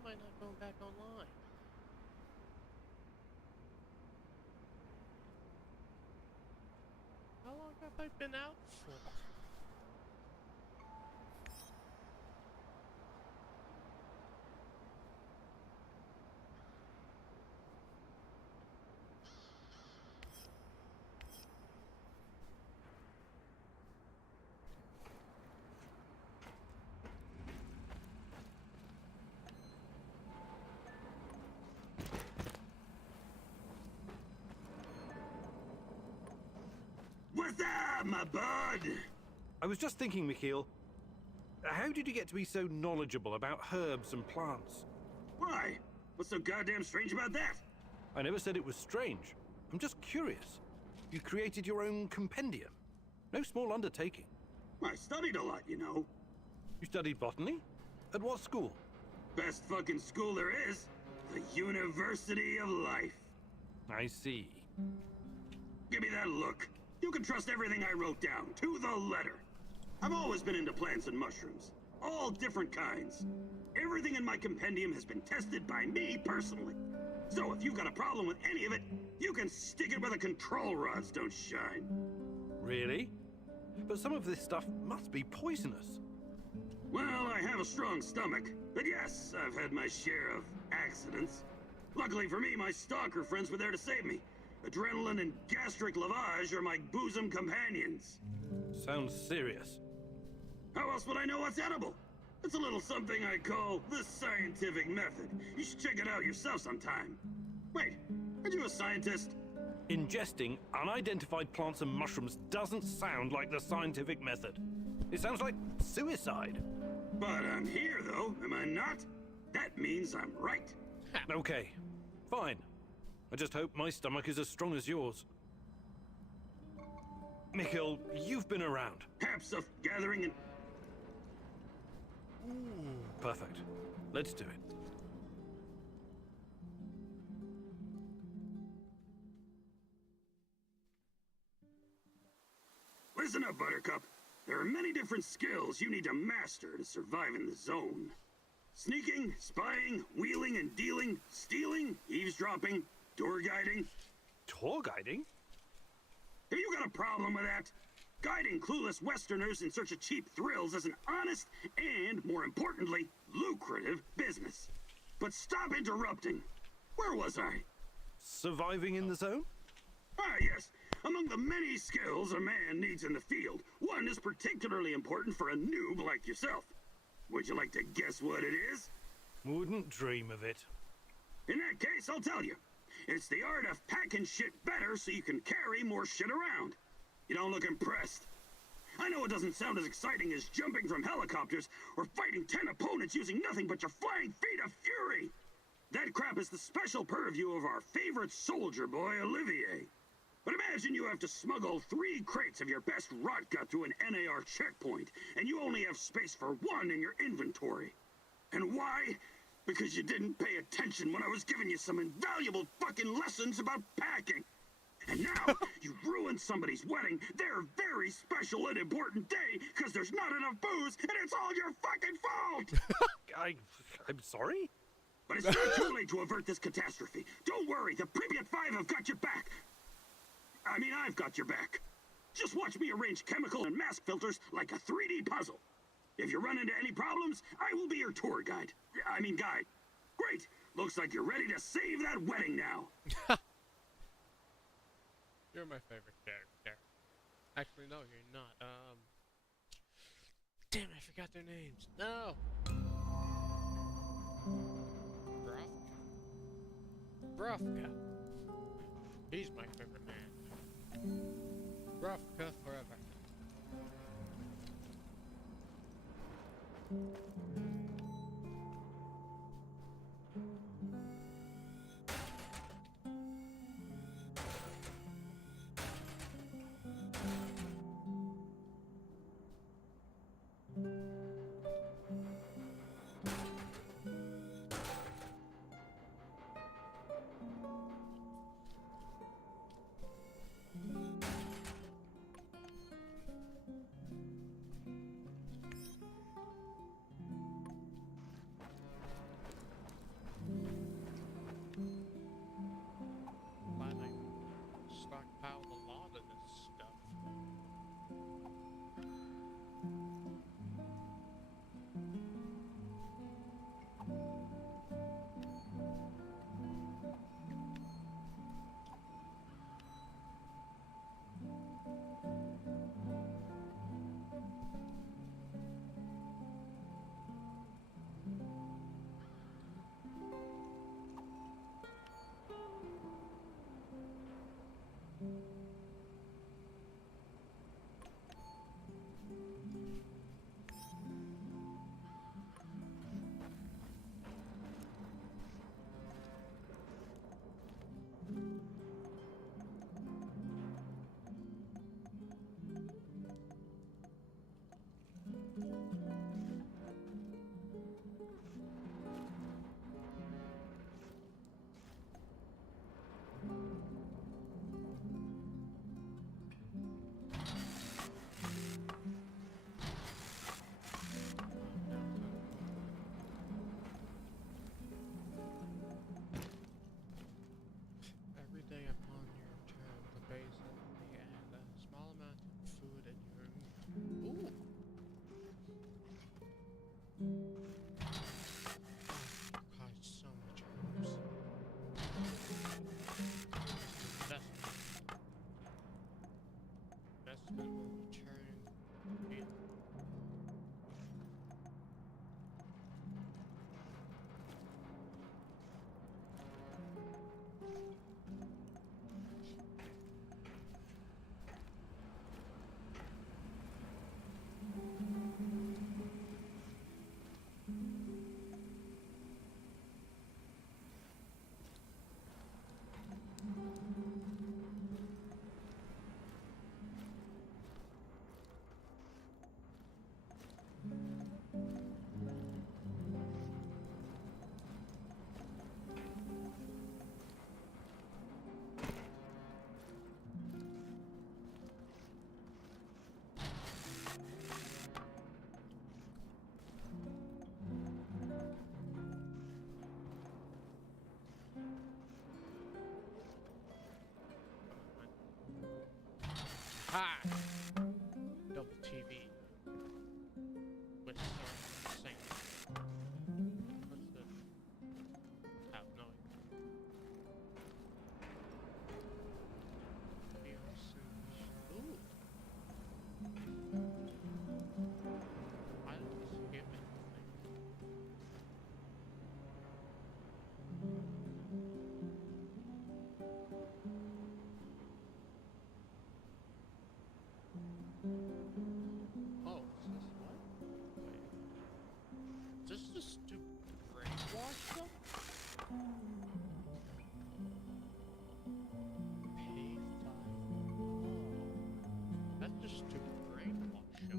am I not going back online? How long have I been out for? What's up, my bud? I was just thinking, Mikhail, how did you get to be so knowledgeable about herbs and plants? Why? What's so goddamn strange about that? I never said it was strange. I'm just curious. You created your own compendium. No small undertaking. I studied a lot, you know. You studied botany? At what school? Best fucking school there is. The University of Life. I see. Give me that look. You can trust everything I wrote down, to the letter. I've always been into plants and mushrooms. All different kinds. Everything in my compendium has been tested by me personally. So if you've got a problem with any of it, you can stick it where the control rods don't shine. Really? But some of this stuff must be poisonous. Well, I have a strong stomach. But yes, I've had my share of accidents. Luckily for me, my stalker friends were there to save me. Adrenaline and gastric lavage are my bosom companions. Sounds serious. How else would I know what's edible? It's a little something I call the scientific method. You should check it out yourself sometime. Wait, aren't you a scientist? Ingesting unidentified plants and mushrooms doesn't sound like the scientific method. It sounds like suicide. But I'm here, though, am I not? That means I'm right. Okay, fine. I just hope my stomach is as strong as yours. Mikhail, you've been around. Haps of gathering and... Perfect. Let's do it. Listen up, Buttercup. There are many different skills you need to master to survive in the zone. Sneaking, spying, wheeling and dealing, stealing, eavesdropping, tour guiding. Tour guiding? Have you got a problem with that? Guiding clueless Westerners in search of cheap thrills is an honest and, more importantly, lucrative business. But stop interrupting. Where was I? Surviving in the zone? Ah, yes. Among the many skills a man needs in the field, one is particularly important for a noob like yourself. Would you like to guess what it is? Wouldn't dream of it. In that case, I'll tell you. It's the art of packing shit better so you can carry more shit around. You don't look impressed. I know it doesn't sound as exciting as jumping from helicopters or fighting 10 opponents using nothing but your flying feet of fury. That crap is the special purview of our favorite soldier boy, Olivier. But imagine you have to smuggle 3 crates of your best rot gut through an NAR checkpoint, and you only have space for 1 in your inventory. And why? Because you didn't pay attention when I was giving you some invaluable fucking lessons about packing. And now, you ruined somebody's wedding, their very special and important day, because there's not enough booze, and it's all your fucking fault! I'm sorry? But it's not too late to avert this catastrophe. Don't worry, the Pripyat 5 have got your back. I mean, I've got your back. Just watch me arrange chemical and mask filters like a 3D puzzle. If you run into any problems, I will be your tour guide. Guide. Great! Looks like you're ready to save that wedding now. You're my favorite character. Actually, no, you're not. Damn, I forgot their names. No! Brovka. He's my favorite man. Brovka forever. Ha! Double TV. With sing. What's this? Have no idea. Ooh. Why did this give me anything? Oh, is this what? Wait. Is this the stupid brainwash show? Pay 5. Oh. That's just stupid brainwash show.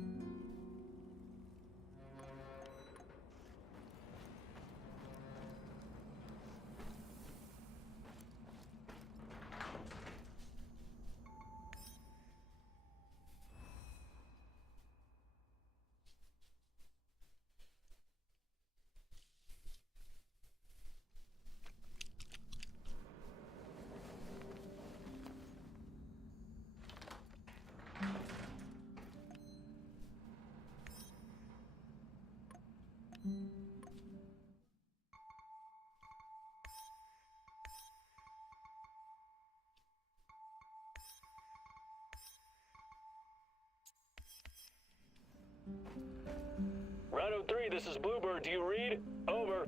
Rhino 3, this is Bluebird. Do you read? Over.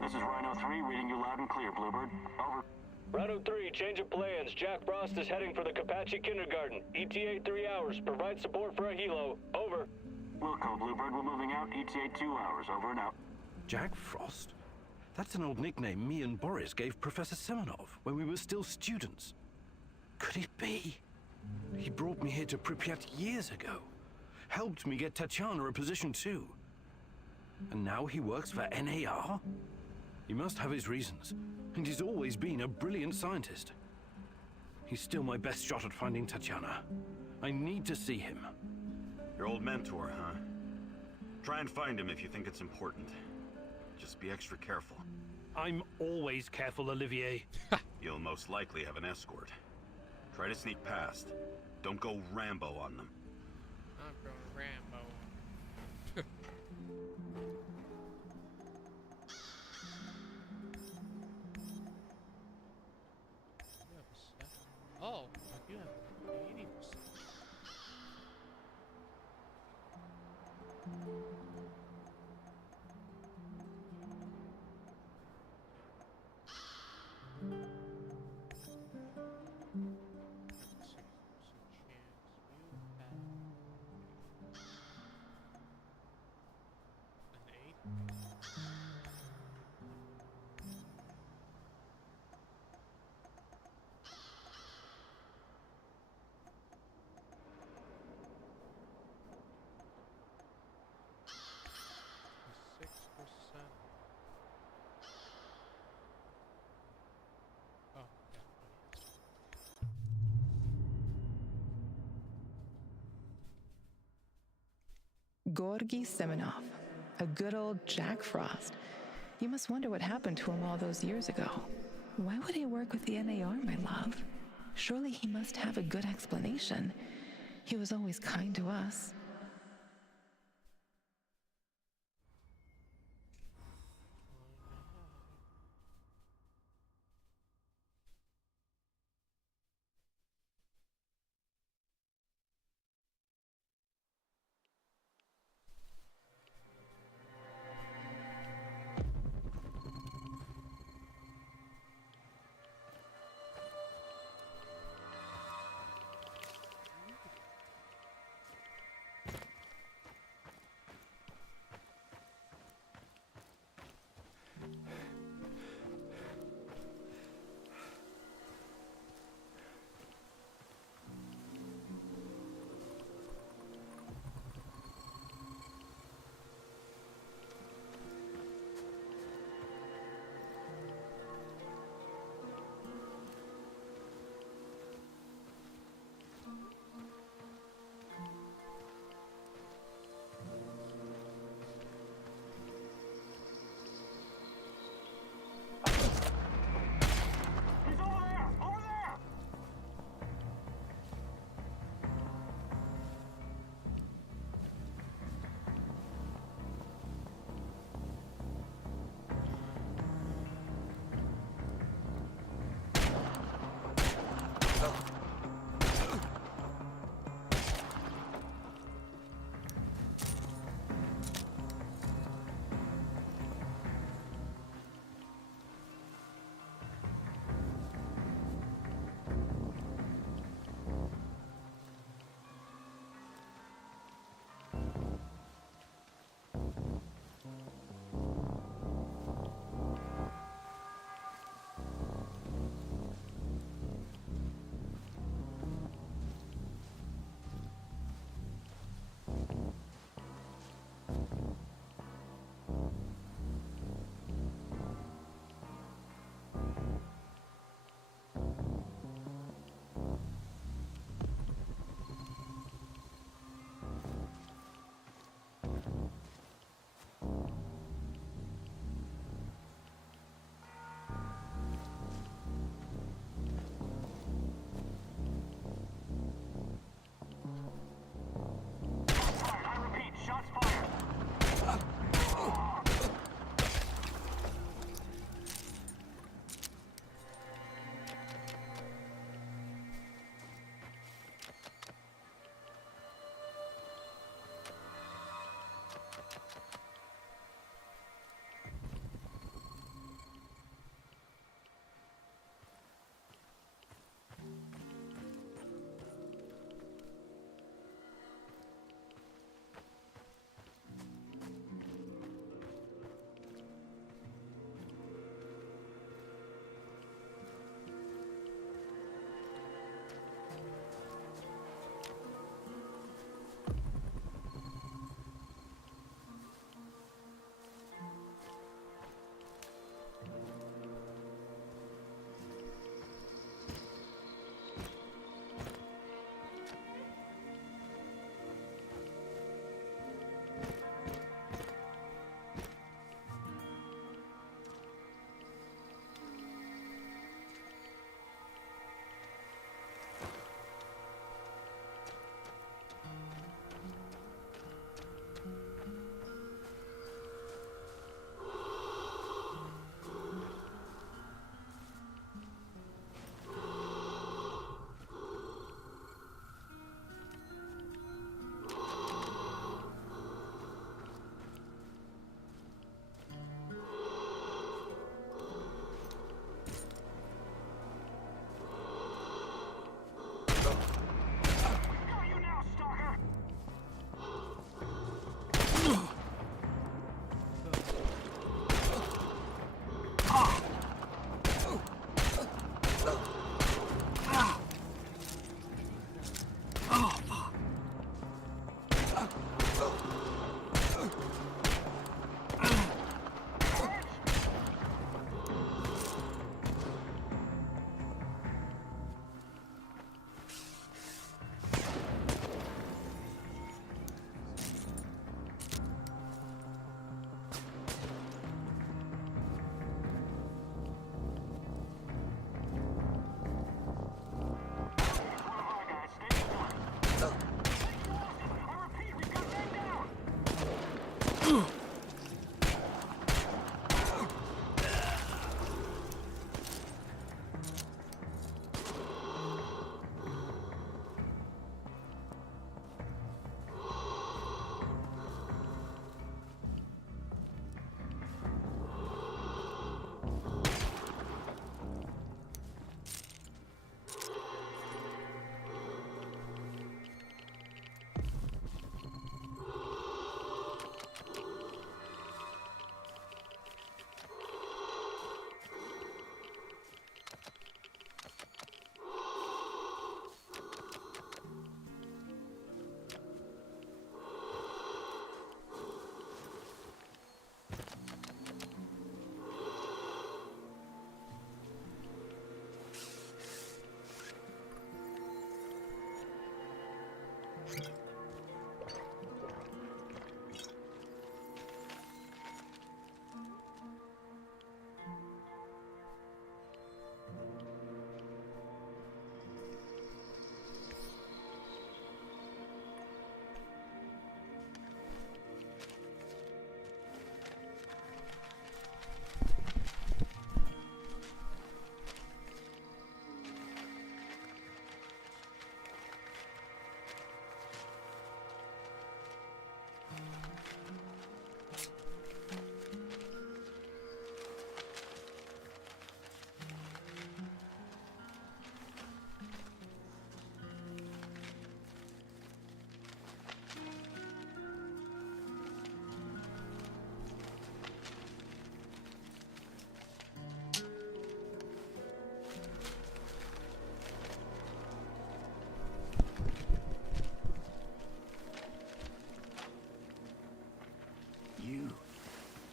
This is Rhino 3, reading you loud and clear, Bluebird. Over. Rhino 3, change of plans. Jack Frost is heading for the Kapachi Kindergarten. ETA 3 hours. Provide support for a helo. Over. Wilco, Bluebird, we're moving out. ETA 2 hours. Over and out. Jack Frost? That's an old nickname me and Boris gave Professor Semenov when we were still students. Could it be? He brought me here to Pripyat years ago. Helped me get Tatiana a position too. And now he works for NAR? He must have his reasons, and he's always been a brilliant scientist. He's still my best shot at finding Tatiana. I need to see him. Your old mentor, huh? Try and find him if you think it's important. Just be extra careful. I'm always careful, Olivier. You'll most likely have an escort. Try to sneak past. Don't go Rambo on them. I'm going Rambo. You have a 7. Oh, you have 80%. Georgy Semenov, a good old Jack Frost. You must wonder what happened to him all those years ago. Why would he work with the NAR, my love? Surely he must have a good explanation. He was always kind to us.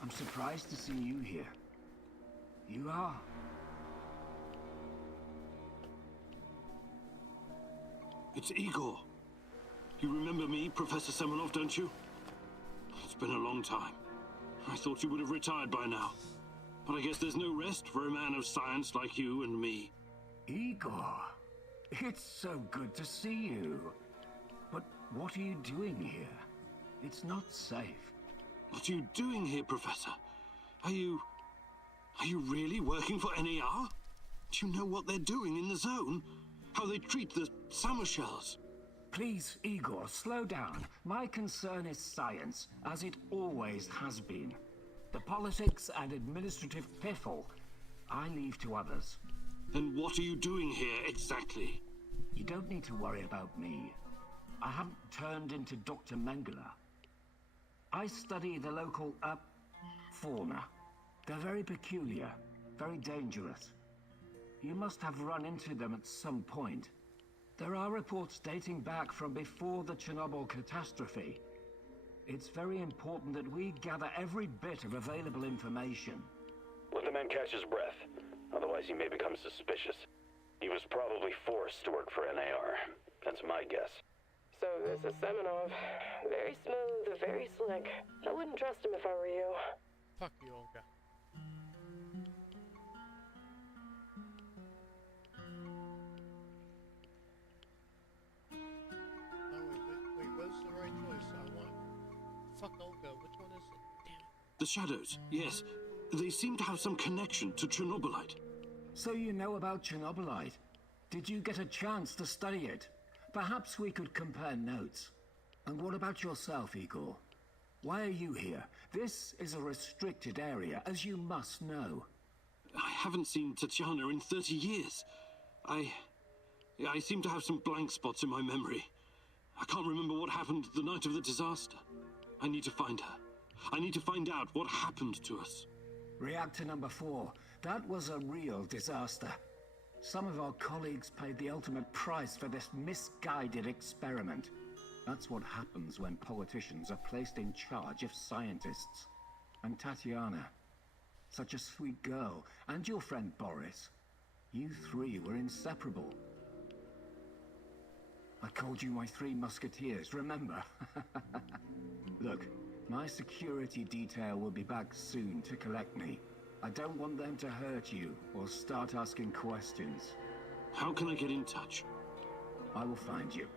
I'm surprised to see you here. You are. It's Igor. You remember me, Professor Semenov, don't you? It's been a long time. I thought you would have retired by now. But I guess there's no rest for a man of science like you and me. Igor, it's so good to see you. But what are you doing here? It's not safe. What are you doing here, Professor? Are you really working for NAR? Do you know what they're doing in the zone? How they treat the summer shells? Please, Igor, slow down. My concern is science, as it always has been. The politics and administrative piffle, I leave to others. Then what are you doing here exactly? You don't need to worry about me. I haven't turned into Dr. Mengele. I study the local, fauna. They're very peculiar, very dangerous. You must have run into them at some point. There are reports dating back from before the Chernobyl catastrophe. It's very important that we gather every bit of available information. Let the man catch his breath. Otherwise he may become suspicious. He was probably forced to work for NAR. That's my guess. So this is Semenov. Very smooth, very slick. I wouldn't trust him if I were you. Fuck you, Olga. Oh, wait, what's the right choice? I want... Fuck Olga, which one is it? Damn it. The shadows, yes. They seem to have some connection to Chernobylite. So you know about Chernobylite? Did you get a chance to study it? Perhaps we could compare notes. And what about yourself, Igor? Why are you here? This is a restricted area, as you must know. I haven't seen Tatiana in 30 years. I seem to have some blank spots in my memory. I can't remember what happened the night of the disaster. I need to find her. I need to find out what happened to us. Reactor number 4. That was a real disaster. Some of our colleagues paid the ultimate price for this misguided experiment. That's what happens when politicians are placed in charge of scientists. And Tatiana, such a sweet girl, and your friend Boris, you three were inseparable. I called you my 3 musketeers, remember? Look, my security detail will be back soon to collect me. I don't want them to hurt you or start asking questions. How can I get in touch? I will find you.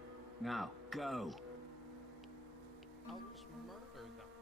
Now, go. I'll just murder them.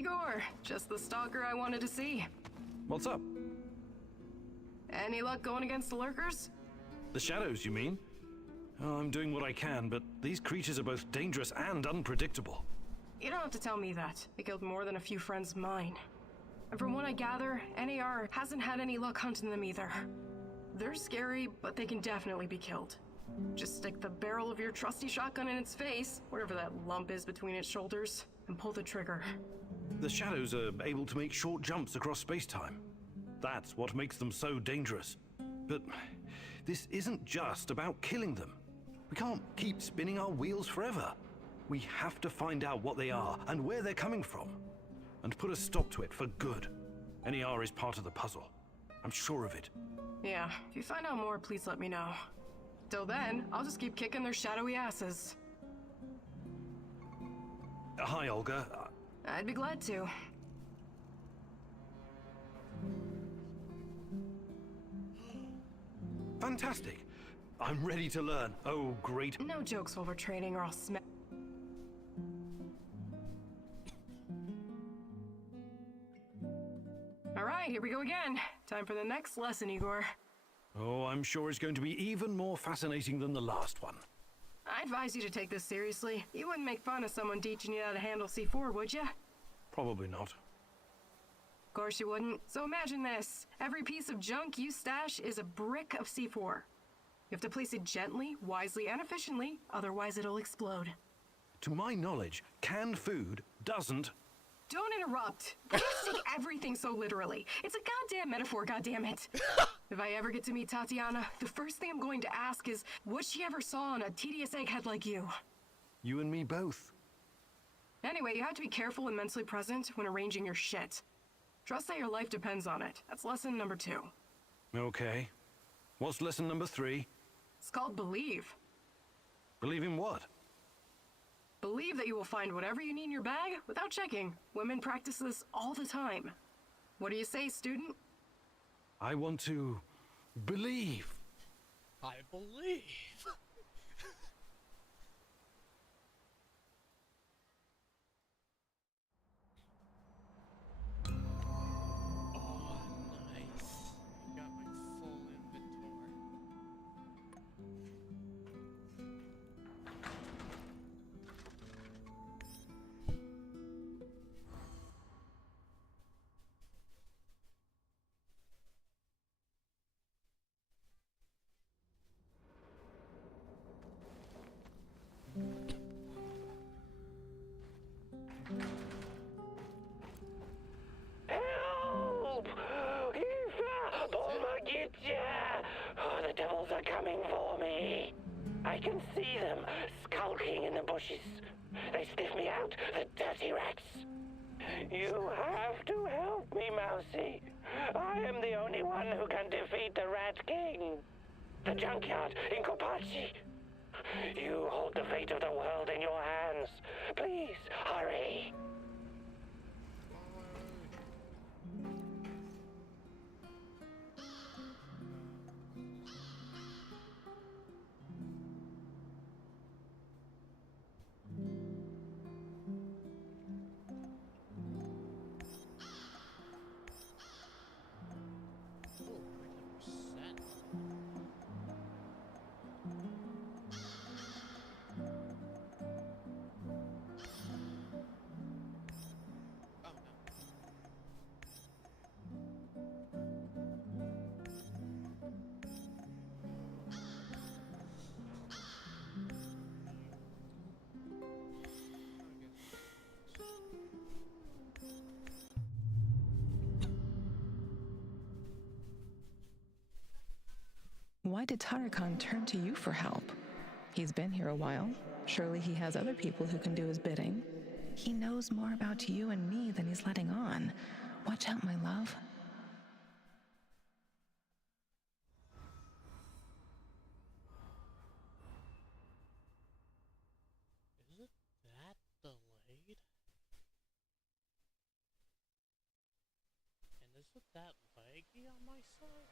Igor, just the stalker I wanted to see. What's up? Any luck going against the lurkers? The shadows, you mean? Oh, I'm doing what I can, but these creatures are both dangerous and unpredictable. You don't have to tell me that. They killed more than a few friends of mine. And from what I gather, NAR hasn't had any luck hunting them either. They're scary, but they can definitely be killed. Just stick the barrel of your trusty shotgun in its face, whatever that lump is between its shoulders, and pull the trigger. The shadows are able to make short jumps across space-time. That's what makes them so dangerous. But this isn't just about killing them. We can't keep spinning our wheels forever. We have to find out what they are and where they're coming from, and put a stop to it for good. NER is part of the puzzle. I'm sure of it. Yeah, if you find out more, please let me know. Till then, I'll just keep kicking their shadowy asses. Hi, Olga. I'd be glad to. Fantastic. I'm ready to learn. Oh, great. No jokes while we're training or I'll smack. Alright, here we go again. Time for the next lesson, Igor. Oh, I'm sure it's going to be even more fascinating than the last one. I advise you to take this seriously. You wouldn't make fun of someone teaching you how to handle C4, would you? Probably not. Of course you wouldn't. So imagine this. Every piece of junk you stash is a brick of C4. You have to place it gently, wisely, and efficiently, otherwise it'll explode. To my knowledge, canned food doesn't... Don't interrupt. You take everything so literally. It's a goddamn metaphor, goddammit. If I ever get to meet Tatiana, the first thing I'm going to ask is what she ever saw in a tedious egghead like you. You and me both. Anyway, you have to be careful and mentally present when arranging your shit. Trust that your life depends on it. That's lesson number 2. Okay. What's lesson number 3? It's called believe. Believe in what? Believe that you will find whatever you need in your bag without checking. Women practice this all the time. What do you say, student? I want to believe. I believe. Oh, nice. Got my full inventory. Help! Eva! Pomogите! Oh, the devils are coming for me. I can see them skulking in the bushes. They sniff me out, the dirty rats. You have to help me, Mousy. I am the only one who can defeat the Rat King. The junkyard in Kopachi. You hold the fate of the world in your hands. Please, hurry. Why did Tarakan turn to you for help? He's been here a while. Surely he has other people who can do his bidding. He knows more about you and me than he's letting on. Watch out, my love. Is it that delayed? And is it that laggy on my side?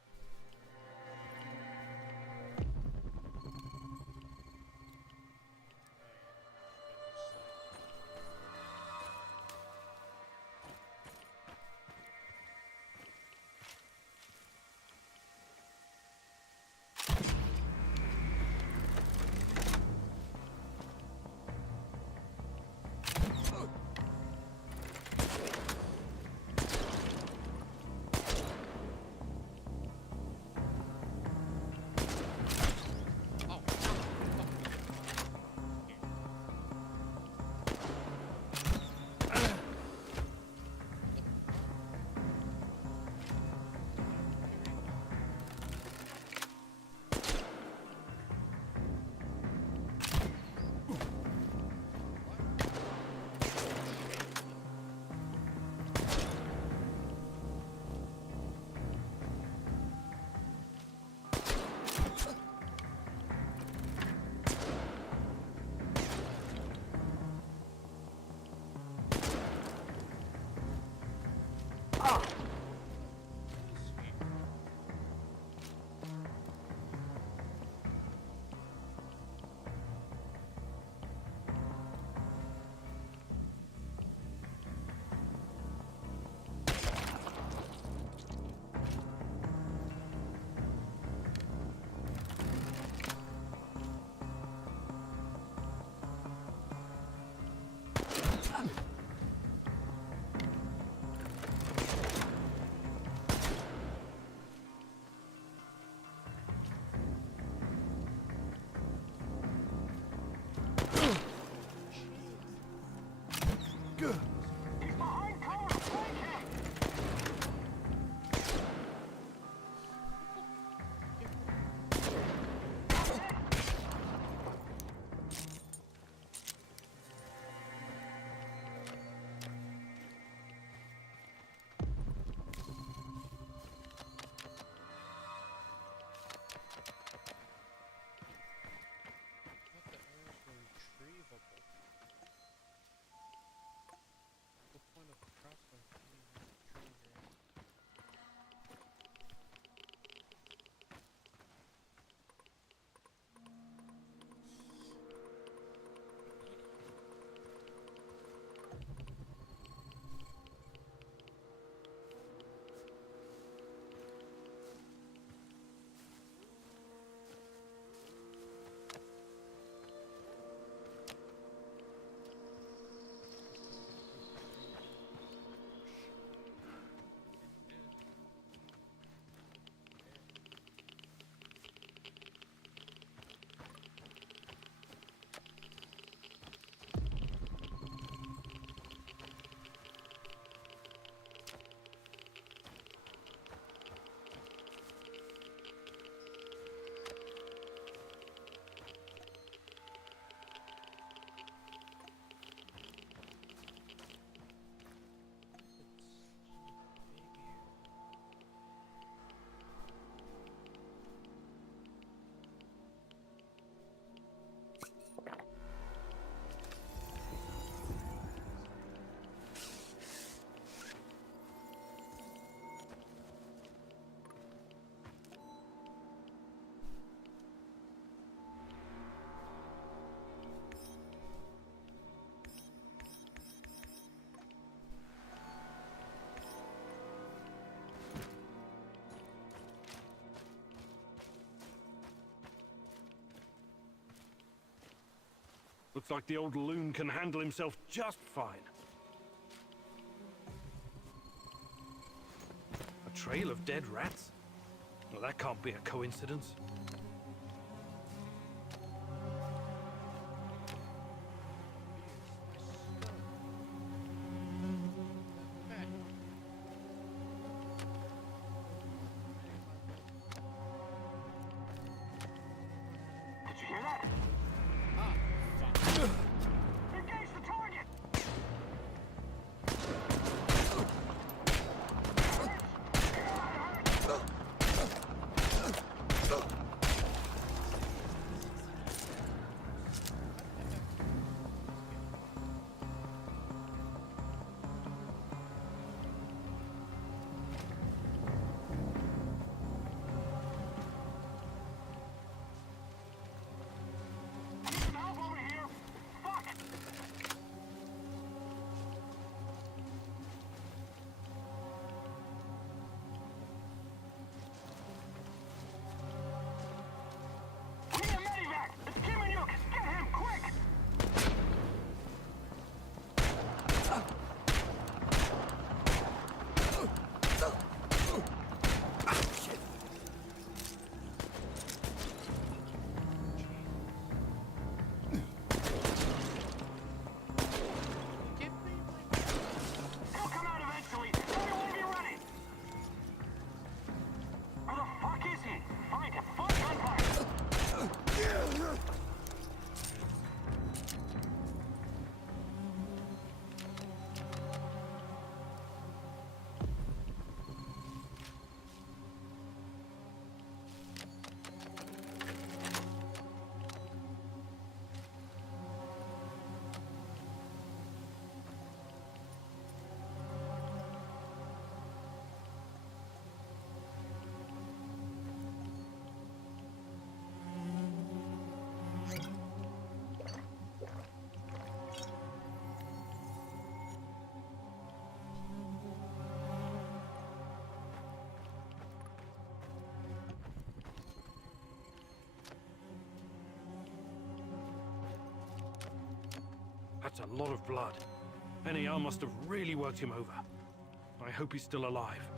Looks like the old loon can handle himself just fine. A trail of dead rats? Well, that can't be a coincidence. Did you hear that? Engage the target! That's a lot of blood. NAR must have really worked him over. I hope he's still alive.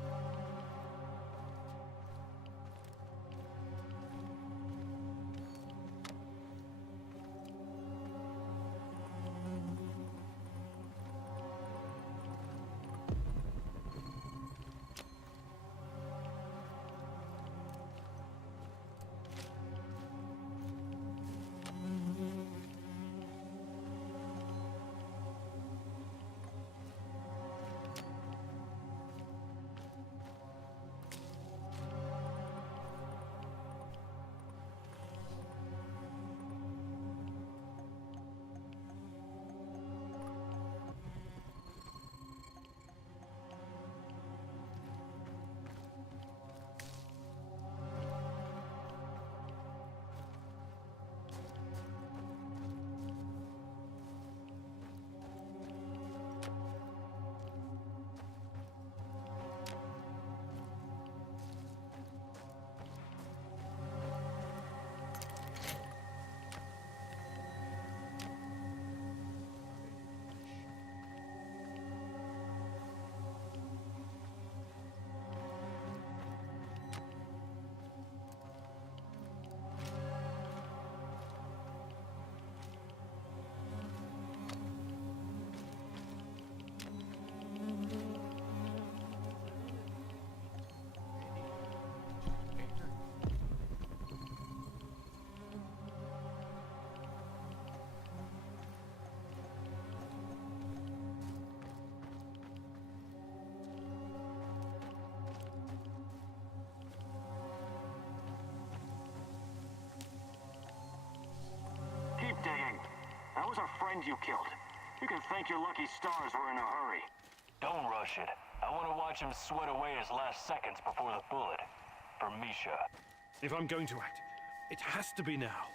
Digging. That was our friend you killed. You can thank your lucky stars we're in a hurry. Don't rush it. I want to watch him sweat away his last seconds before the bullet. For Misha. If I'm going to act, it has to be now.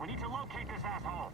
We need to locate this asshole.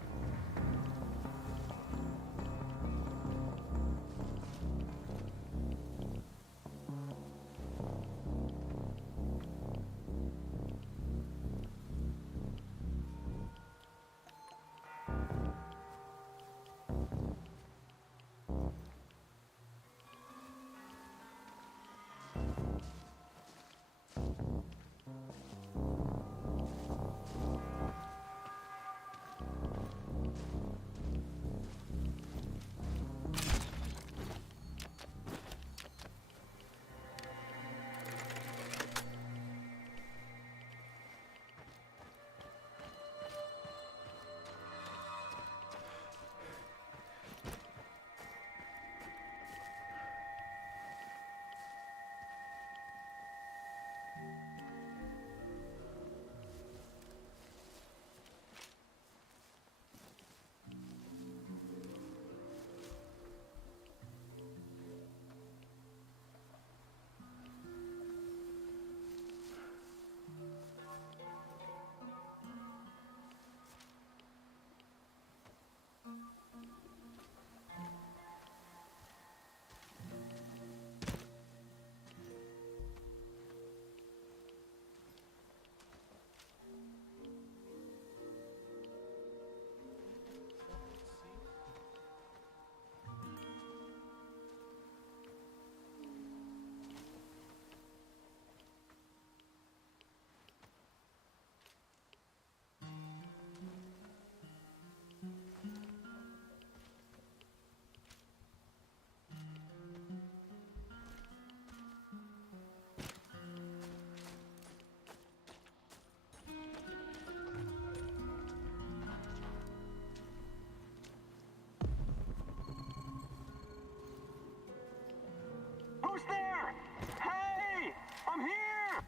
Who's there? Hey! I'm here!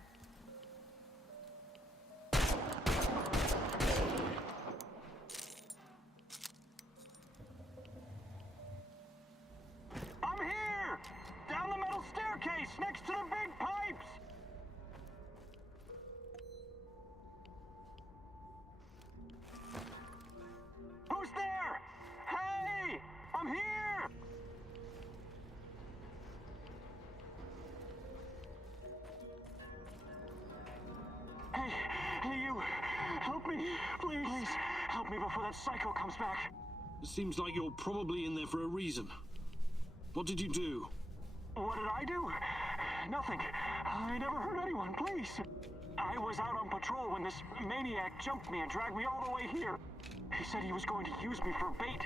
I'm here! Down the metal staircase next to the big pipes! Who's there? Hey! I'm here! Hey, you! Help me, please! Please, help me before that psycho comes back. It seems like you're probably in there for a reason. What did you do? What did I do? Nothing. I never hurt anyone, please. I was out on patrol when this maniac jumped me and dragged me all the way here. He said he was going to use me for bait,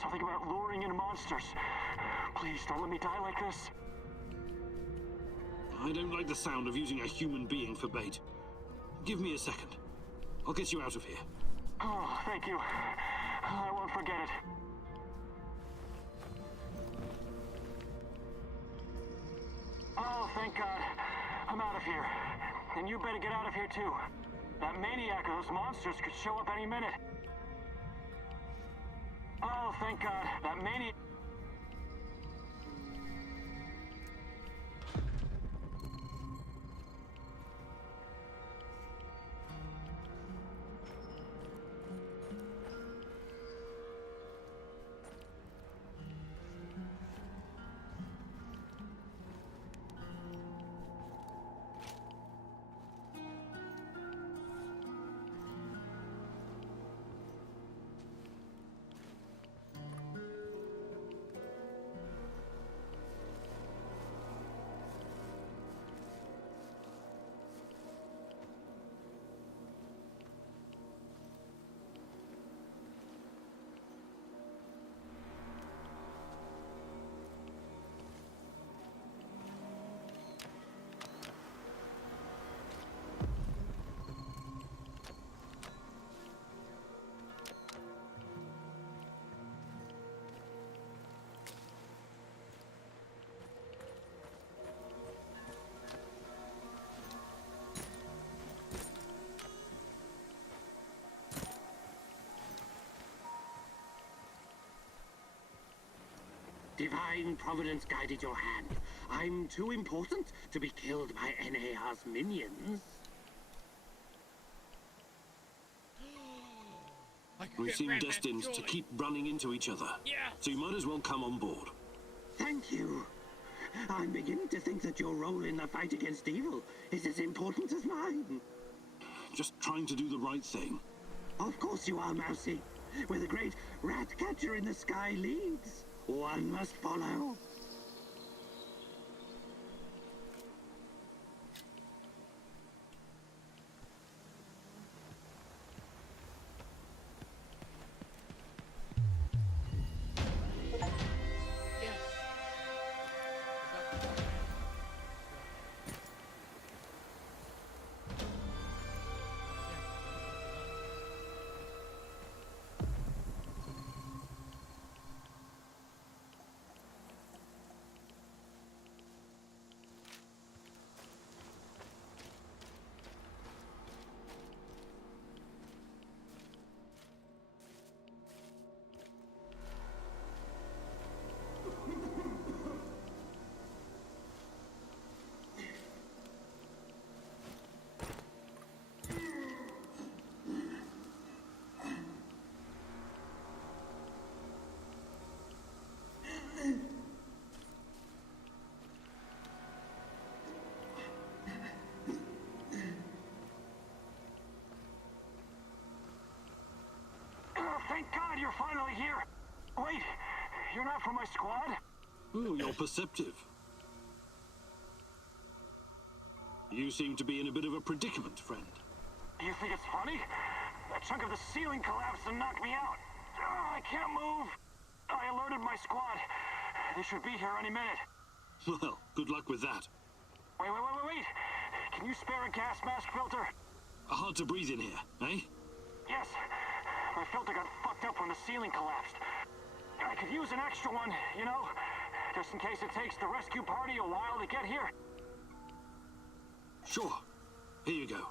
Something about luring in monsters. Please don't let me die like this. I don't like the sound of using a human being for bait. Give me a second. I'll get you out of here. Oh, thank you. I won't forget it. Oh, thank God. I'm out of here. And you better get out of here, too. That maniac or those monsters could show up any minute. Oh, thank God. That maniac... Divine Providence guided your hand. I'm too important to be killed by NAR's minions. We seem destined to keep running into each other. Yeah. So you might as well come on board. Thank you. I'm beginning to think that your role in the fight against evil is as important as mine. Just trying to do the right thing. Of course you are, Mousy. Where the great rat catcher in the sky leads, one must follow. Thank God you're finally here. Wait, you're not from my squad? Oh, you're perceptive. You seem to be in a bit of a predicament, friend. You think it's funny? A chunk of the ceiling collapsed and knocked me out. I can't move. I alerted my squad. They should be here any minute. Well, good luck with that. Wait. Can you spare a gas mask filter? Hard to breathe in here, eh? Yes. My filter got fucked up when the ceiling collapsed. I could use an extra one, you know? Just in case it takes the rescue party a while to get here. Sure. Here you go.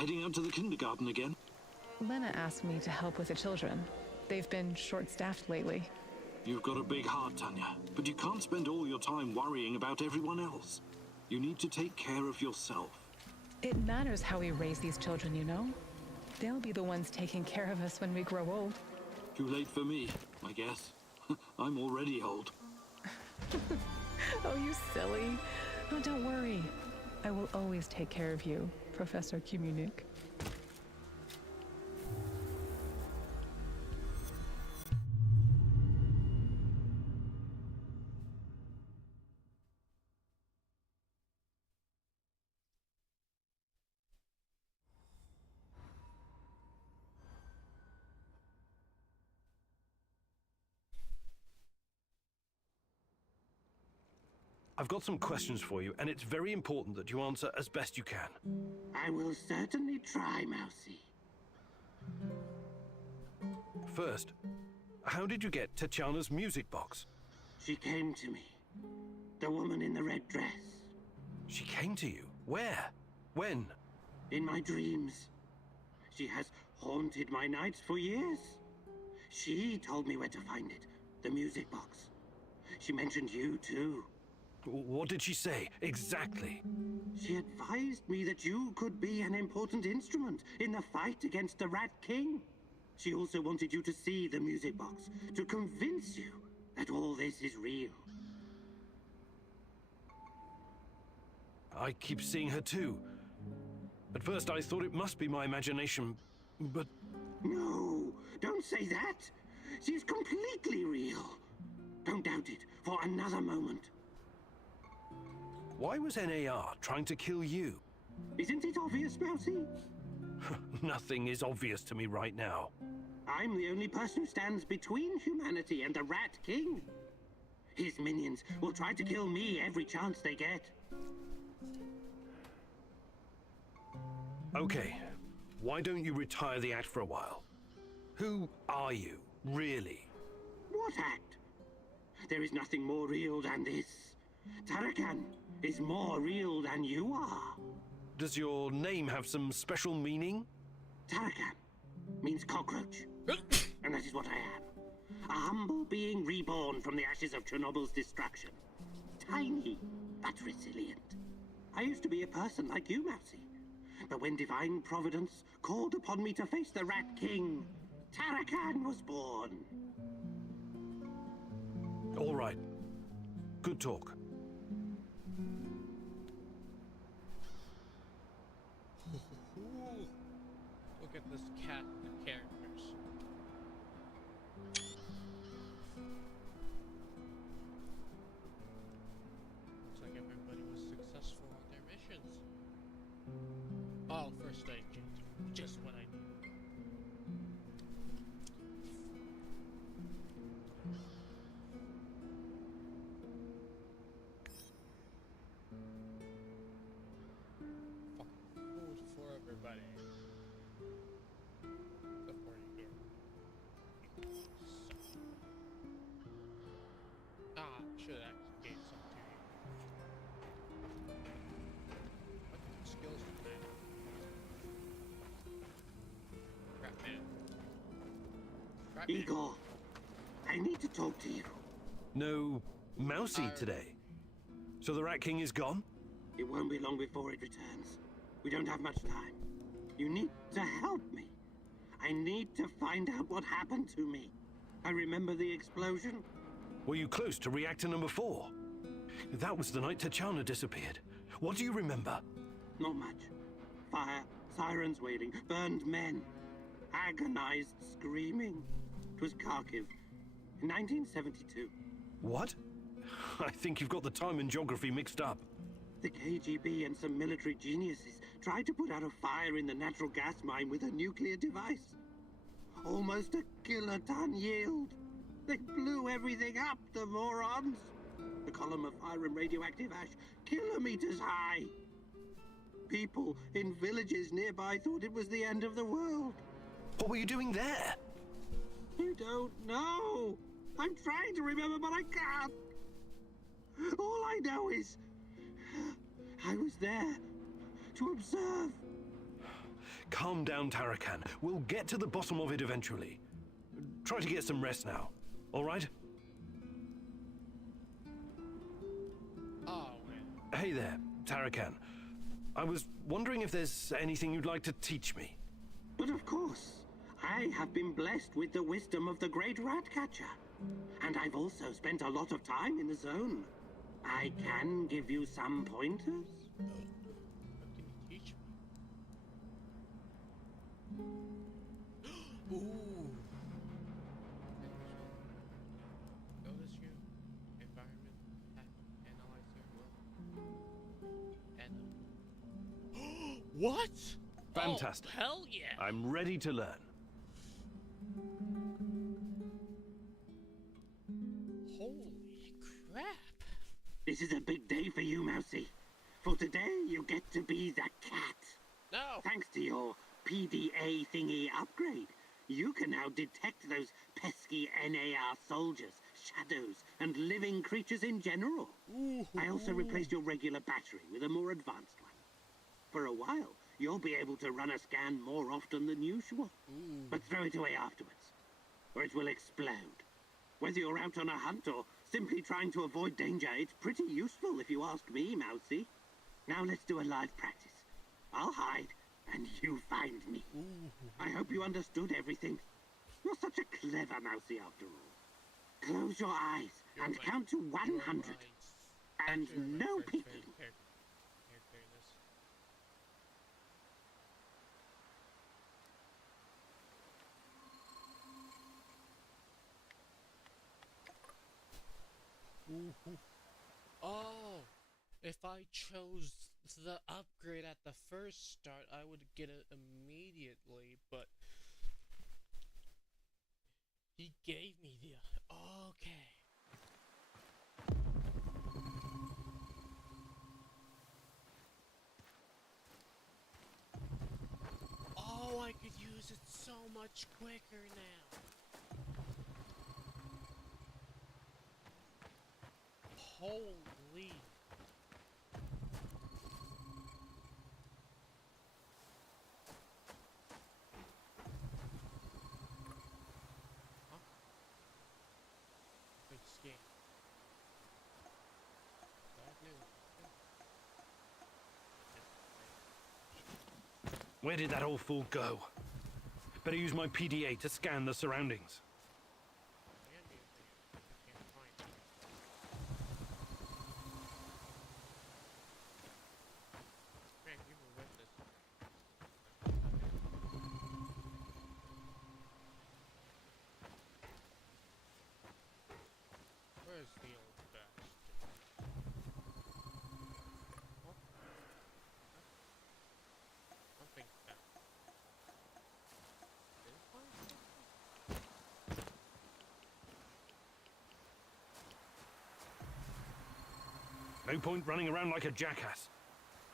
Heading out to the kindergarten again? Lena asked me to help with the children. They've been short-staffed lately. You've got a big heart, Tanya, but you can't spend all your time worrying about everyone else. You need to take care of yourself. It matters how we raise these children, you know? They'll be the ones taking care of us when we grow old. Too late for me, I guess. I'm already old. Oh, you silly. Oh, don't worry. I will always take care of you, Professor Kumunik. I've got some questions for you, and it's very important that you answer as best you can. I will certainly try, Mousy. First, how did you get Tatiana's music box? She came to me. The woman in the red dress. She came to you? Where? When? In my dreams. She has haunted my nights for years. She told me where to find it. The music box. She mentioned you, too. What did she say, exactly? She advised me that you could be an important instrument in the fight against the Rat King. She also wanted you to see the music box, to convince you that all this is real. I keep seeing her too. At first I thought it must be my imagination, but... No, don't say that. She's completely real. Don't doubt it for another moment. Why was NAR trying to kill you? Isn't it obvious, Mousy? Nothing is obvious to me right now. I'm the only person who stands between humanity and the Rat King. His minions will try to kill me every chance they get. Okay, why don't you retire the act for a while? Who are you, really? What act? There is nothing more real than this. Tarakan is more real than you are. Does your name have some special meaning? Tarakan means cockroach. And that is what I am. A humble being reborn from the ashes of Chernobyl's destruction. Tiny, but resilient. I used to be a person like you, Mousy. But when divine providence called upon me to face the Rat King, Tarakan was born. All right. Good talk. Look at this cat and characters. Looks like everybody was successful on their missions. Oh, first aid kit. Just what I need. Fucking food for everybody. Before you get should actually gain some to you. What skills do they have? Crap man. Crap man. Igor, I need to talk to you. No Mousy today. So the Rat King is gone? It won't be long before it returns. We don't have much time. You need to help me. I need to find out what happened to me. I remember the explosion. Were you close to reactor number 4? That was the night Tatiana disappeared. What do you remember? Not much. Fire, sirens wailing, burned men, agonized screaming. It was Kharkiv in 1972. What? I think you've got the time and geography mixed up. The KGB and some military geniuses tried to put out a fire in the natural gas mine with a nuclear device. Almost a kiloton yield. They blew everything up, the morons. The column of fire and radioactive ash, kilometers high. People in villages nearby thought it was the end of the world. What were you doing there? You don't know. I'm trying to remember, but I can't. All I know is I was there to observe. Calm down, Tarakan. We'll get to the bottom of it eventually. Try to get some rest now, all right? Oh, man. Hey there, Tarakan. I was wondering if there's anything you'd like to teach me. But of course, I have been blessed with the wisdom of the great Ratcatcher. And I've also spent a lot of time in the zone. I can give you some pointers. What can you teach me? Ooh. Notice your environment, analyze your world. And what? Fantastic. Oh, hell yeah. I'm ready to learn. Holy crap. This is a big day for you, Mousy. For today, you get to be the cat. No. Thanks to your PDA thingy upgrade, you can now detect those pesky NAR soldiers, shadows, and living creatures in general. Ooh. I also replaced your regular battery with a more advanced one. For a while, you'll be able to run a scan more often than usual. Ooh. But throw it away afterwards, or it will explode. Whether you're out on a hunt or simply trying to avoid danger, it's pretty useful if you ask me, Mousy. Now let's do a live practice. I'll hide, and you find me. Ooh. I hope you understood everything. You're such a clever Mousy after all. Close your eyes and right. count to 100. And no peeking. Oh, if I chose the upgrade at the first start, I would get it immediately, but he gave me the... Okay. Oh, I could use it so much quicker now. Holy. Huh? Big scam. Bad news. Where did that old fool go? Better use my PDA to scan the surroundings. Where's the old bastard? Oh. Something down. Did it find something? No point running around like a jackass.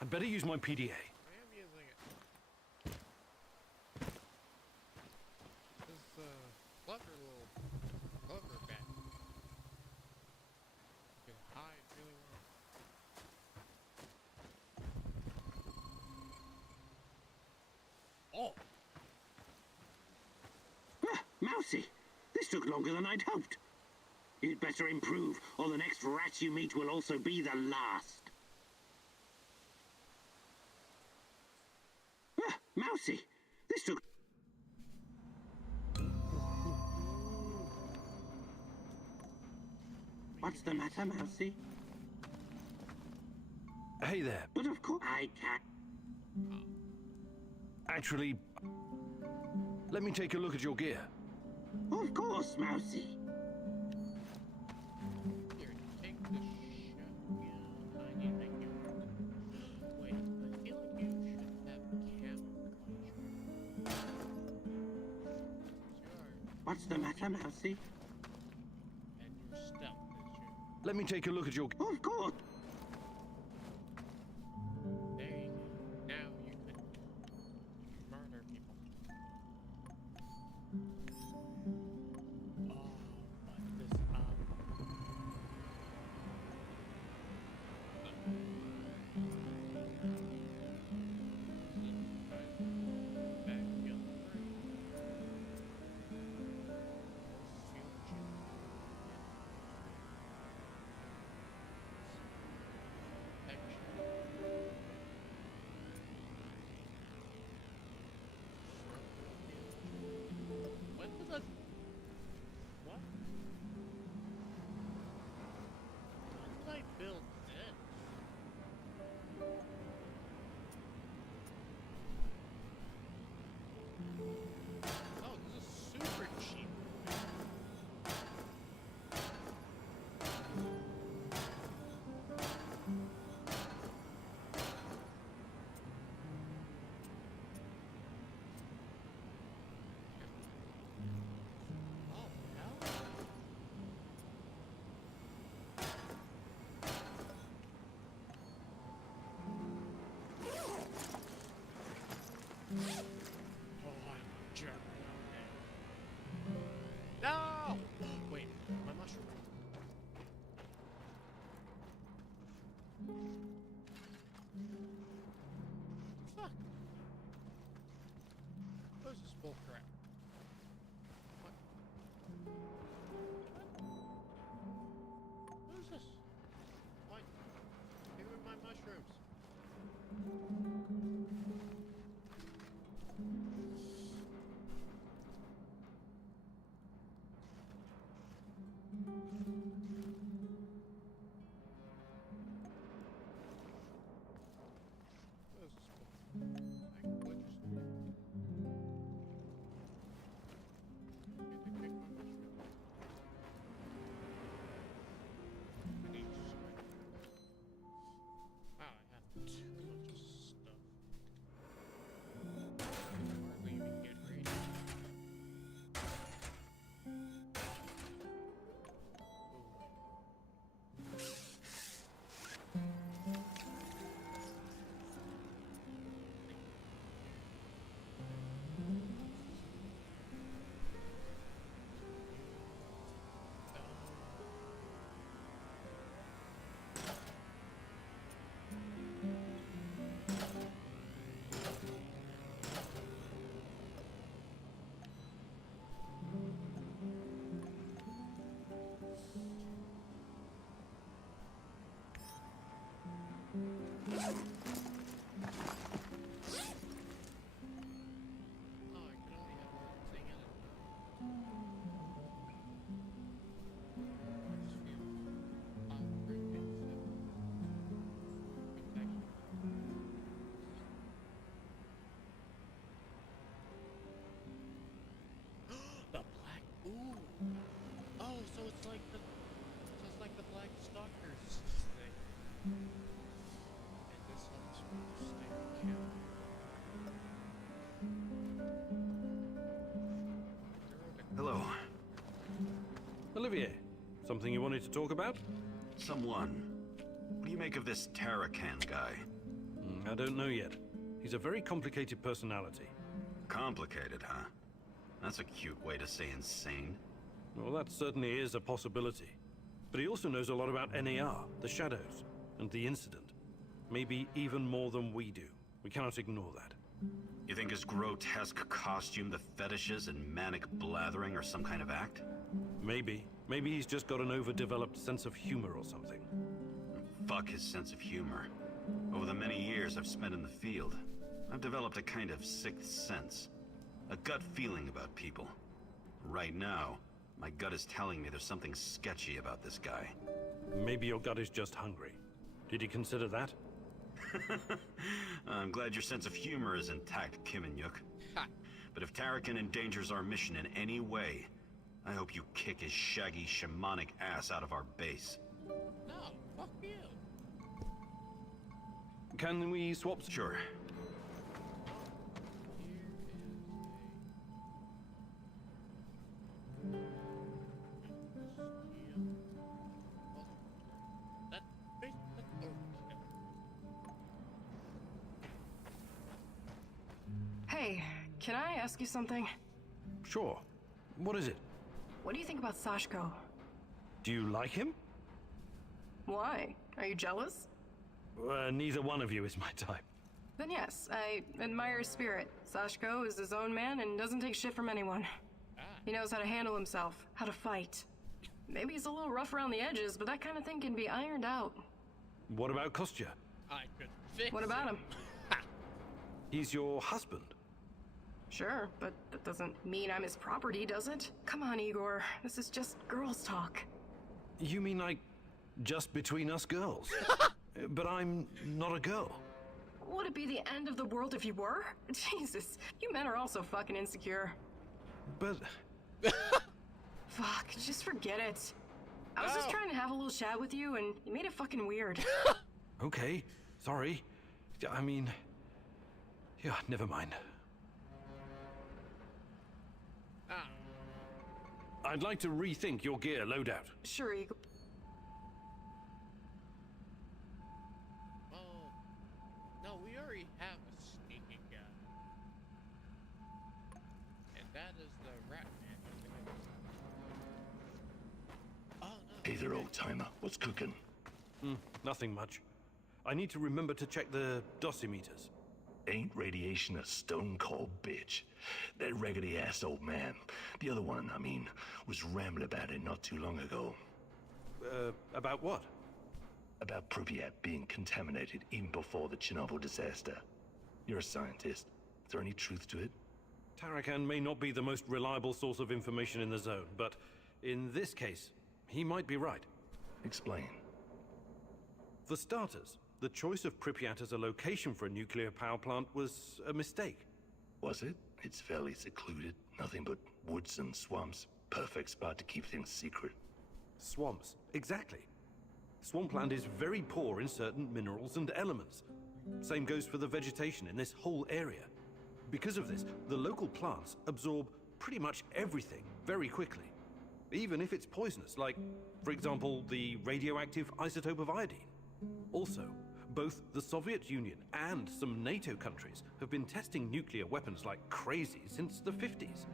I'd better use my PDA. I am using it. This clever little clever bat. You can hide really well. Oh! Ah, Mousy, this took longer than I'd hoped. You'd better improve, or the next rat you meet will also be the last. Ah, Mousy, this took... What's the matter, Mousy? Hey there. But of course I can't... Actually, let me take a look at your gear. Of course, Mousy. Here, take the shotgun. I need to make you... Wait, I feel like you should have camouflage. Sure. What's the matter, Mousy? And your stealth is your... Let me take a look at your... Of course. There you go. Now you could murder people. Oh, but this bullcrap. What? What is this? Why? Give me my mushrooms. What is this for? Language. Get to pick my mushroom. I need sweat. Wow, I have too much stuff. Hardly even get ready. Oh, I can only have one thing in it. I just feel apprehensive. The black. Ooh. Oh, so it's like the black stalkers thing. And this helps me to stay together. Hello. Olivier, something you wanted to talk about? Someone. What do you make of this Tarakan guy? I don't know yet. He's a very complicated personality. Complicated, huh? That's a cute way to say insane. Well, that certainly is a possibility. But he also knows a lot about NAR, the Shadows, and the incident. Maybe even more than we do. We cannot ignore that. You think his grotesque costume, the fetishes, and manic blathering are some kind of act? Maybe. Maybe he's just got an overdeveloped sense of humor or something. Fuck his sense of humor. Over the many years I've spent in the field, I've developed a kind of sixth sense. A gut feeling about people. Right now, my gut is telling me there's something sketchy about this guy. Maybe your gut is just hungry. Did you consider that? I'm glad your sense of humor is intact, Kim and Yuk. But if Tarakan endangers our mission in any way, I hope you kick his shaggy shamanic ass out of our base. No, fuck you. Can we swap? Sure. Hey, can I ask you something? Sure. What is it? What do you think about Sashko? Do you like him? Why? Are you jealous? Neither one of you is my type. Then yes, I admire his spirit. Sashko is his own man and doesn't take shit from anyone. He knows how to handle himself, how to fight. Maybe he's a little rough around the edges, but that kind of thing can be ironed out. What about Kostya? I could fix What about him? He's your husband. Sure, but that doesn't mean I'm his property, does it? Come on, Igor. This is just girls' talk. You mean like just between us girls? But I'm not a girl. Would it be the end of the world if you were? Jesus, you men are also fucking insecure. But... Fuck, just forget it. I was just trying to have a little chat with you, and you made it fucking weird. Okay, sorry. I mean... Yeah, never mind. I'd like to rethink your gear loadout. Sure, Igor. Oh, no, we already have a sneaking guy. And that is the rat man. Oh, no. Hey there, old-timer. What's cooking? Nothing much. I need to remember to check the dosimeters. Ain't radiation a stone-cold bitch? That raggedy-ass old man, the other one, I mean, was rambling about it not too long ago. About what? About Pripyat being contaminated even before the Chernobyl disaster. You're a scientist. Is there any truth to it? Tarakan may not be the most reliable source of information in the zone, but in this case, he might be right. Explain. For starters, the choice of Pripyat as a location for a nuclear power plant was a mistake. Was it? It's fairly secluded. Nothing but woods and swamps. Perfect spot to keep things secret. Swamps, exactly. Swampland is very poor in certain minerals and elements. Same goes for the vegetation in this whole area. Because of this, the local plants absorb pretty much everything very quickly. Even if it's poisonous, like, for example, the radioactive isotope of iodine. Also, both the Soviet Union and some NATO countries have been testing nuclear weapons like crazy since the 50s,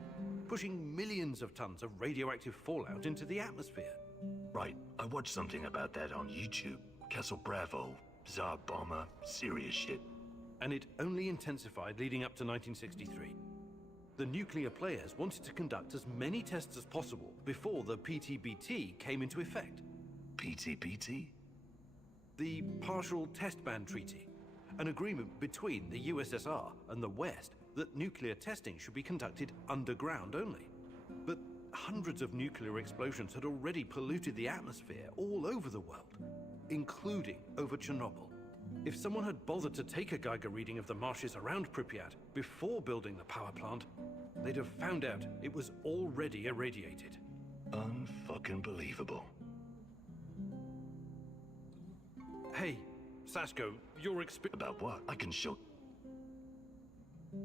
pushing millions of tons of radioactive fallout into the atmosphere. Right, I watched something about that on YouTube. Castle Bravo, Tsar Bomber, serious shit. And it only intensified leading up to 1963. The nuclear players wanted to conduct as many tests as possible before the PTBT came into effect. PTBT? The Partial Test Ban Treaty, an agreement between the USSR and the West that nuclear testing should be conducted underground only. But hundreds of nuclear explosions had already polluted the atmosphere all over the world, including over Chernobyl. If someone had bothered to take a Geiger reading of the marshes around Pripyat before building the power plant, they'd have found out it was already irradiated. Unfucking believable. Hey, Sasko, your About what? I can show...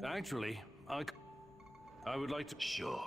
Actually, I would like to... Sure.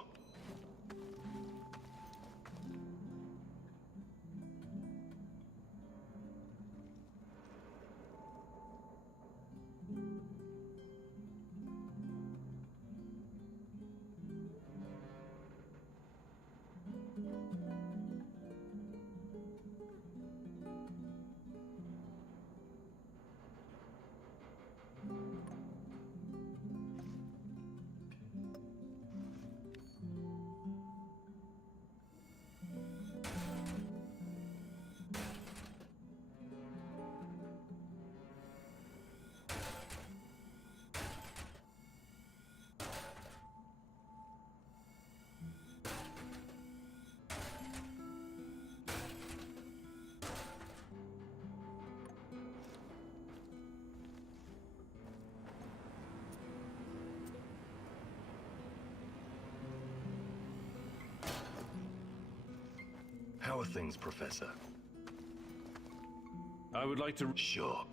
How are things, Professor? I would like to... Sure.